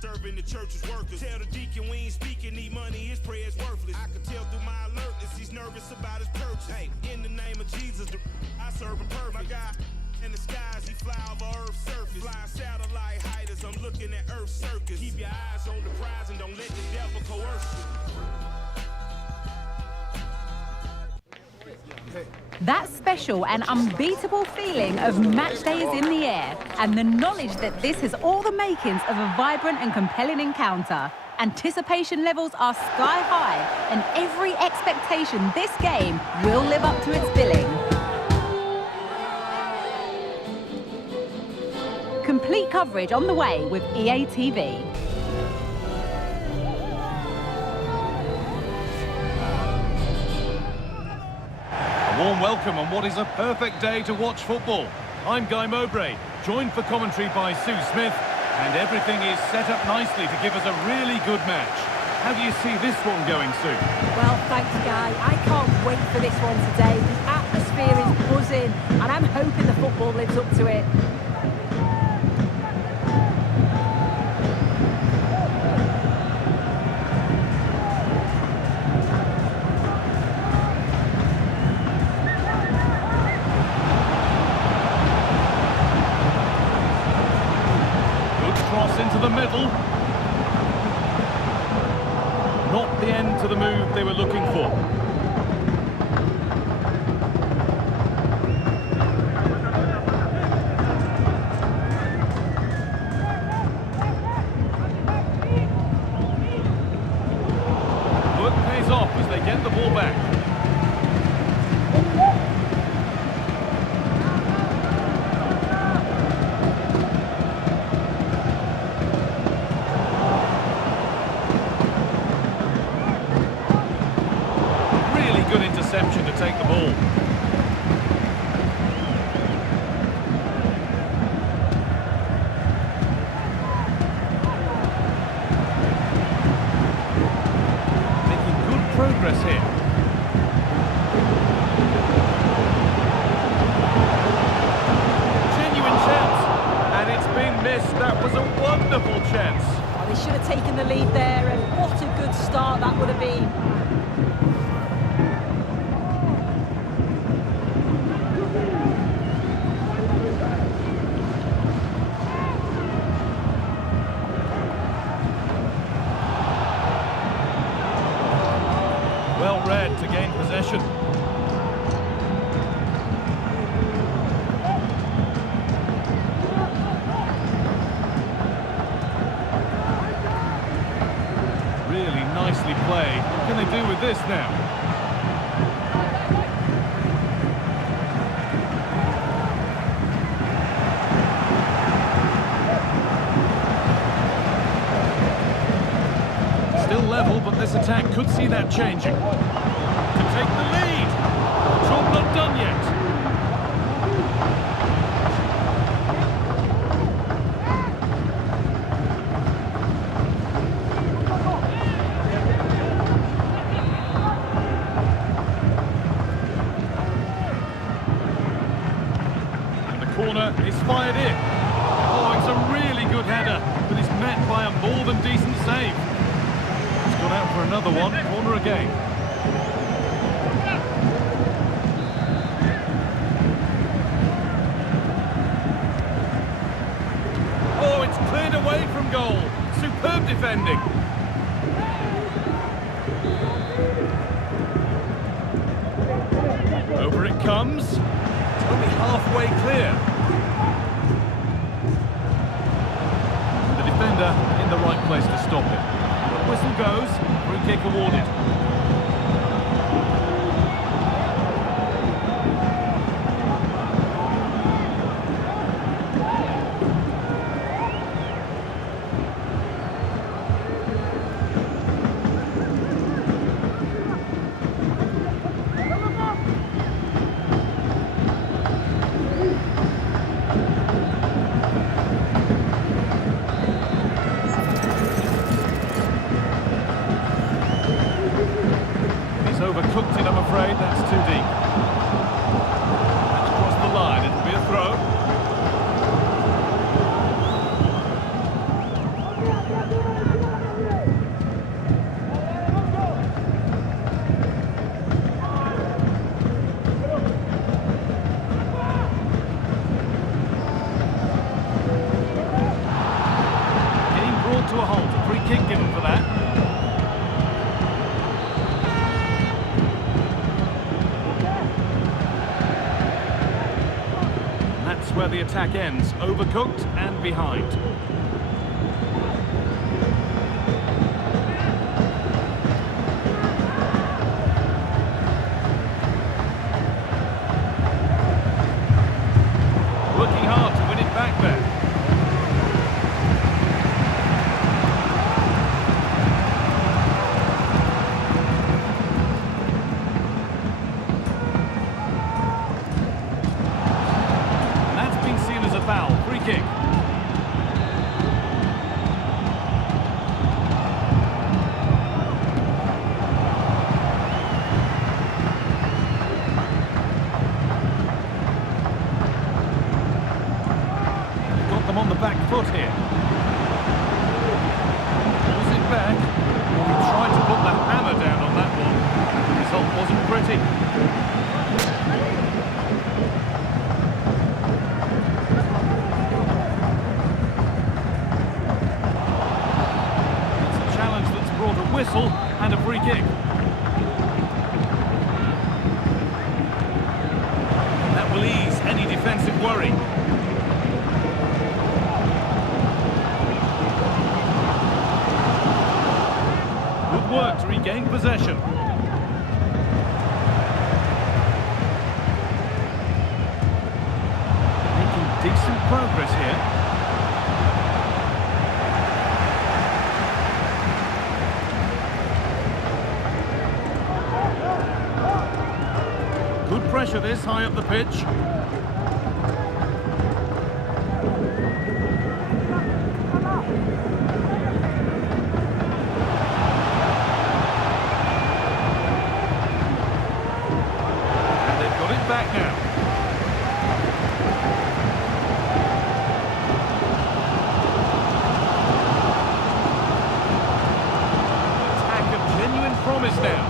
Serving the church's workers. Tell the deacon we ain't speaking, need money, his prayer's worthless. I can tell through my alertness, he's nervous about his purchase. Hey, in the name of Jesus, I serve him perfect. My God, in the skies, he fly over Earth's surface. Flying satellite height as I'm looking at Earth's circus. Keep your eyes on the prize and don't let the devil coerce you. That special and unbeatable feeling of match day is in the air, and the knowledge that this has all the makings of a vibrant and compelling encounter. Anticipation levels are sky high, and every expectation this game will live up to its billing. Complete coverage on the way with EA TV. A warm welcome on what is a perfect day to watch football. I'm Guy Mowbray, joined for commentary by Sue Smith, and everything is set up nicely to give us a really good match. How do you see this one going, Sue? Well, thanks, Guy. I can't wait for this one today. The atmosphere is buzzing, and I'm hoping the football lives up to it. Into the middle. Not the end to the move they were looking for. Work pays off as they get the ball back. Good interception to take the ball. Making good progress here. Genuine chance, and it's been missed. That was a wonderful chance. Well, they should have taken the lead there, and what a good start that would have been. Well read to gain possession. Really nicely played. What can they do with this now? Still level, but this attack could see that changing. To take the lead. Job not done yet. And the corner is fired in. Oh, it's a really good header, but it's met by a more than decent save. Gone out for another one, corner again. Oh, it's cleared away from goal. Superb defending. Over it comes. It's only halfway clear. The defender in the right place to stop it. Whistle goes, free kick awarded. to a halt. A free kick given for that. That's where the attack ends, overcooked and behind. Working hard to win it back there. Foul, free kick. They've got them on the back foot here. Pulls it back. He tried to put the hammer down on that one. The result wasn't pretty. Whistle and a free kick. That will ease any defensive worry. Good work to regain possession. Making decent progress here. Good pressure this high up the pitch. And they've got it back now. Attack of genuine promise now.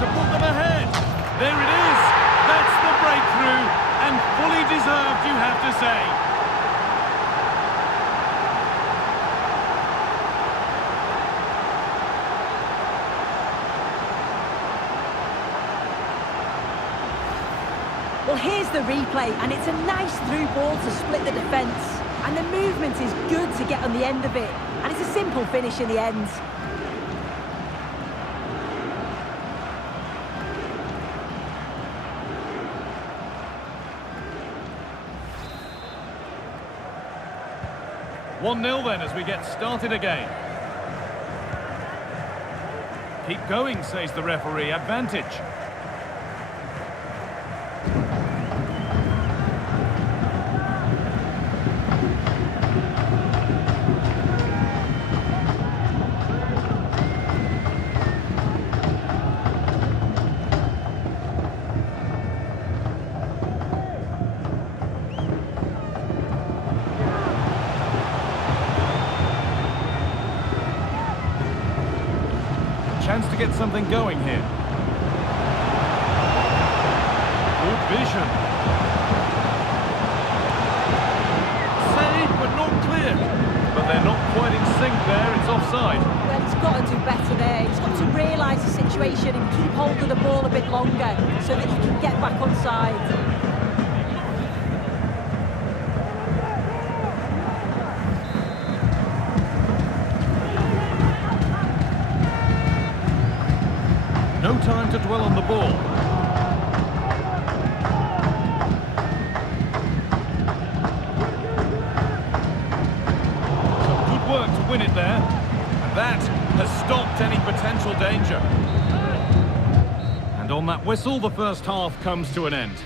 To put them ahead. There it is! That's the breakthrough, and fully deserved, you have to say. Well, here's the replay, and it's a nice through ball to split the defence. And the movement is good to get on the end of it, and it's a simple finish in the end. One 0 then as we get started again. Keep going, says the referee. Advantage. Chance to get something going here. Good vision. Save, but not clear. But they're not quite in sync there. It's offside. Well, he's got to do better there. He's got to realise the situation and keep hold of the ball a bit longer so that he can get back on side. No time to dwell on the ball. Some good work to win it there. And that has stopped any potential danger. And on that whistle, the first half comes to an end.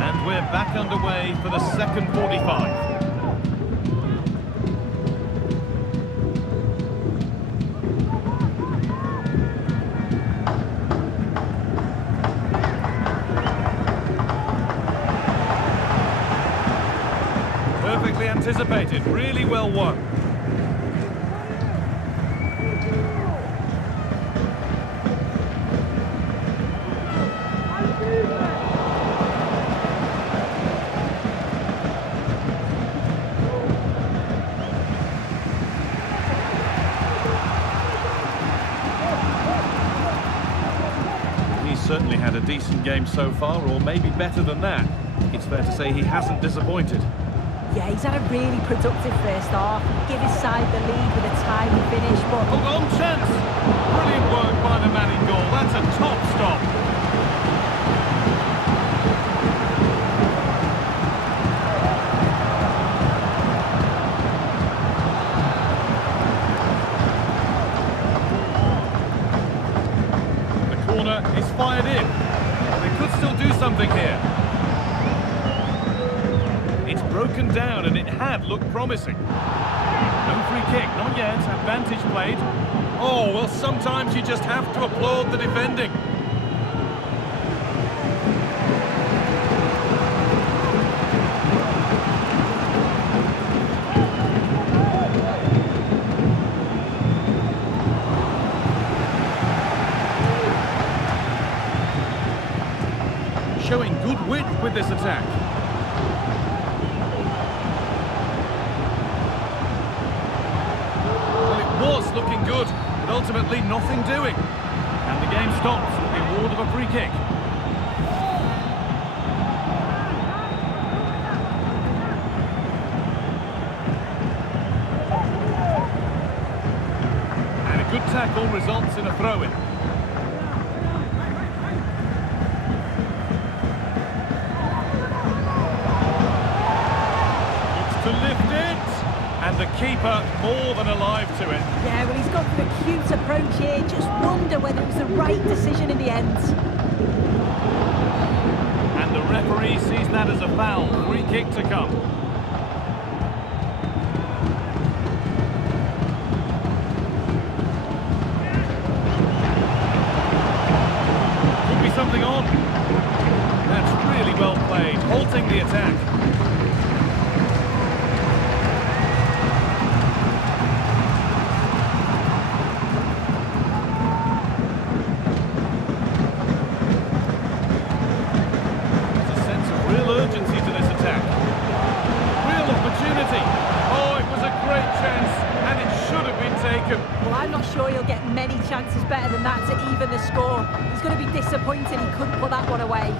And we're back underway for the second 45. Perfectly anticipated, really well won. decent game so far, or maybe better than that. It's fair to say he hasn't disappointed. Yeah, he's had a really productive first half. Give his side the lead with a timely finish, but... Hold on, chance! Brilliant work by the man in goal. That's a top stop. The corner is fired in. They could still do something here. It's broken down, and it had looked promising. No free kick, not yet. Advantage played. Oh, well, sometimes you just have to applaud the defending. Showing good width with this attack. Was looking good, but ultimately nothing doing. And the game stops with the award of a free kick. And a good tackle results in a throw-in. Looks to lift it. And the keeper more than alive to it. Yeah, well, he's gone for a cute approach here. Just wonder whether it was the right decision in the end. And the referee sees that as a foul. Free kick to come. Could be something on. That's really well played. Halting the attack. Well, I'm not sure he'll get many chances better than that to even the score. He's going to be disappointed he couldn't put that one away.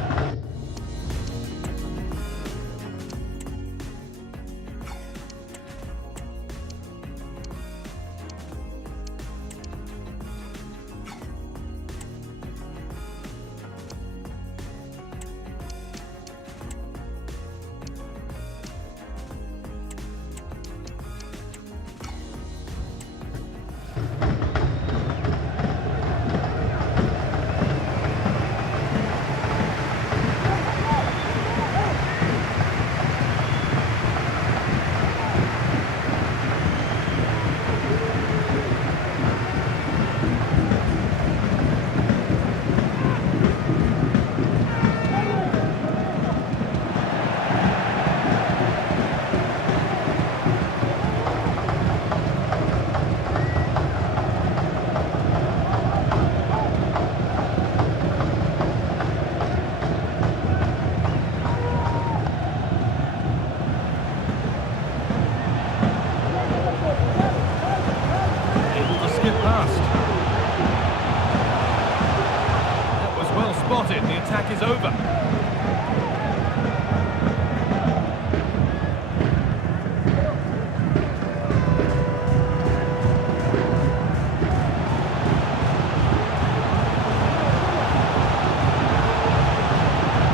Spotted, the attack is over.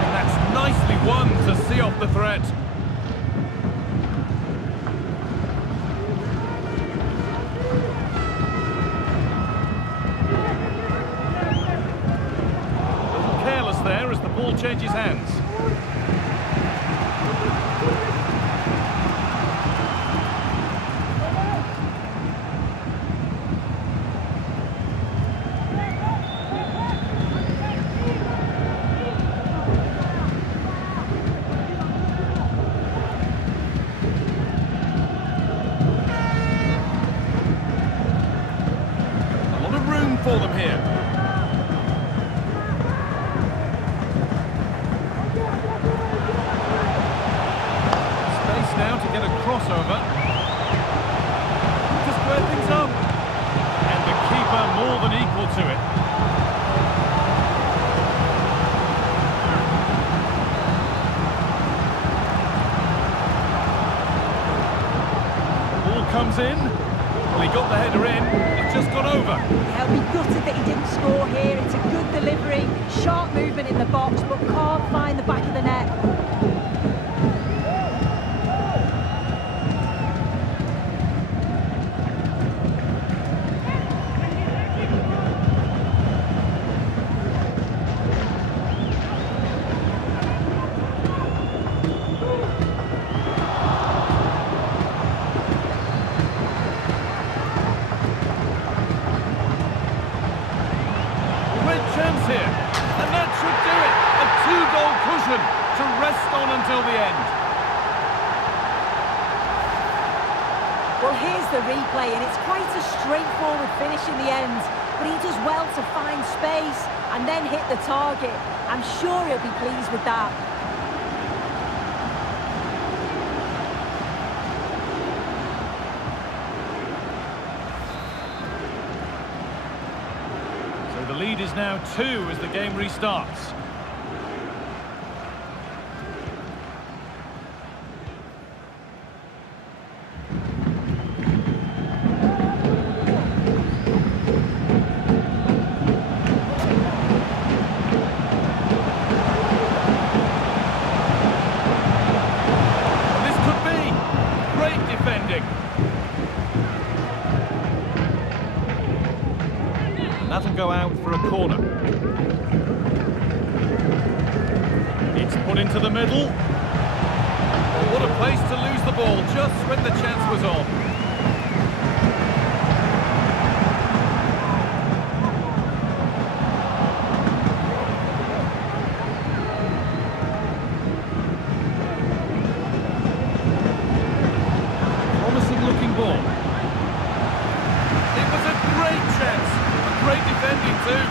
And that's nicely won to see off the threat. There as the ball changes hands. A lot of room for them here. Now to get a crossover to square things up, and the keeper more than equal to it. comes in. Well, he got the header in. It's just gone over. He'll be gutted that he didn't score here. It's a good delivery, sharp movement in the box, but can't find the back of the net. Chance here, and that should do it. A two-goal cushion to rest on until the end. Well, here's the replay, and it's quite a straightforward finish in the end, but he does well to find space and then hit the target. I'm sure he'll be pleased with that. The lead is now 2 as the game restarts. This could be great defending. That'll go out for a corner. It's put into the middle. Oh, what a place to lose the ball just when the chance was on. Promising looking ball. It was a great chance. Great defending too.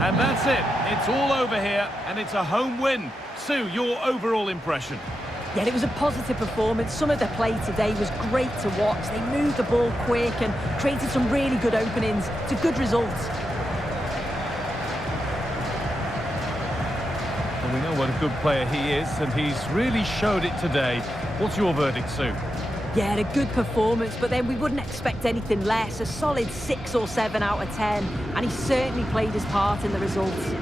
And that's it. It's all over here, and it's a home win. Sue, your overall impression? Yeah, it was a positive performance. Some of the play today was great to watch. They moved the ball quick and created some really good openings. It's a good result. Well, we know what a good player he is, and he's really showed it today. What's your verdict, Sue? Yeah, a good performance, but then we wouldn't expect anything less. A solid 6 or 7 out of 10, and he certainly played his part in the results.